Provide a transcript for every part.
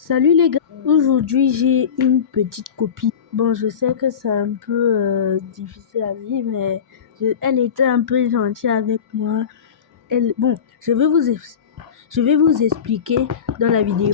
Salut les gars, aujourd'hui j'ai une petite copine. Bon, je sais que c'est un peu difficile à dire, mais elle était un peu gentille avec moi. Bon, je vais vous expliquer dans la vidéo.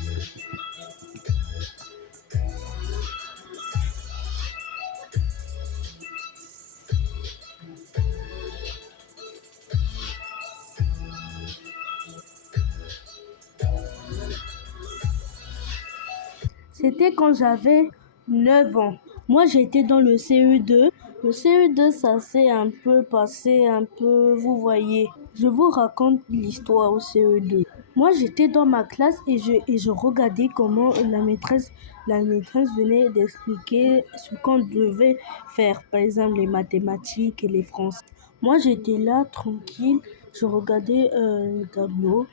C'était quand j'avais 9 ans. Moi, j'étais dans le CE2. Le CE2, ça s'est un peu passé, vous voyez. Je vous raconte l'histoire au CE2. Moi, j'étais dans ma classe et je regardais comment la maîtresse venait d'expliquer ce qu'on devait faire. Par exemple, les mathématiques et les français. Moi, j'étais là, tranquille. Je regardais le tableau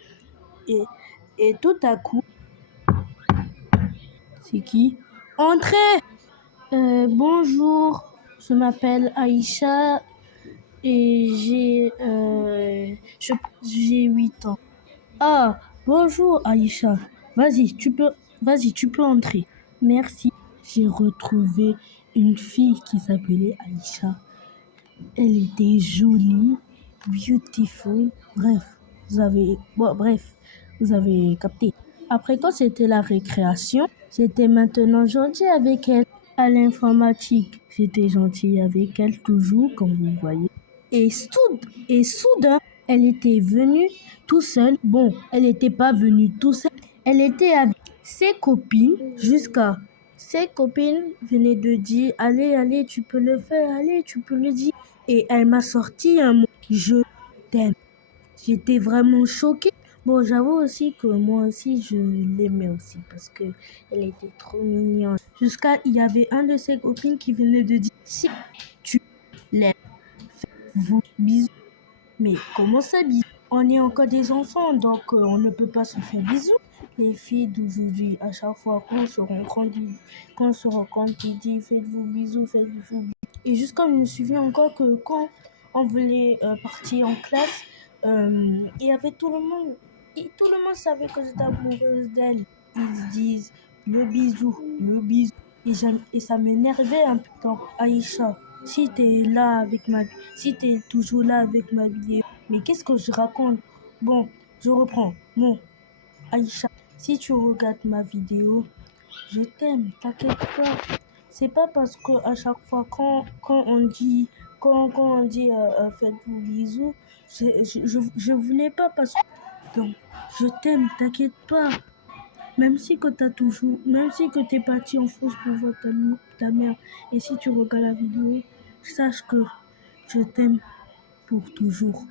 et, et tout à coup, c'est qui? Entrez! Bonjour, je m'appelle Aïcha et j'ai 8 ans. Ah, bonjour Aïcha. Vas-y, tu peux entrer. Merci. J'ai retrouvé une fille qui s'appelait Aïcha. Elle était jolie, beautiful. Bref, vous avez capté. Après, quand c'était la récréation, j'étais maintenant gentil avec elle. À l'informatique, j'étais gentil avec elle toujours, comme vous voyez. Et soudain, elle était venue tout seule. Bon, elle n'était pas venue tout seule. Elle était avec ses copines jusqu'à ses copines venaient de dire, allez, tu peux le faire, allez, tu peux le dire. Et elle m'a sorti un mot, je t'aime. J'étais vraiment choquée. Bon, j'avoue aussi que moi aussi, je l'aimais aussi parce que elle était trop mignonne. Il y avait un de ses copines qui venait de dire, si tu l'aimes, faites-vous bisous. Mais comment ça, bisous? On est encore des enfants, donc on ne peut pas se faire bisous. Les filles d'aujourd'hui, à chaque fois quand on se rencontre, ils disent faites-vous bisous, faites-vous bisous. Et jusqu'à je me souviens encore que quand on voulait partir en classe, il y avait tout le monde, et tout le monde savait que j'étais amoureuse d'elle. Ils se disent le bisou, le bisou. Et ça m'énervait un peu. Donc, Aïcha, si t'es toujours là avec ma vidéo, mais qu'est-ce que je raconte? Bon, je reprends. Bon, Aïcha, si tu regardes ma vidéo, je t'aime, t'inquiète pas. C'est pas parce que à chaque fois quand on dit faites-vous bisous, je voulais pas parce que donc je t'aime, t'inquiète pas. Même si que t'es parti en France pour voir ta mère, et si tu regardes la vidéo, sache que je t'aime pour toujours.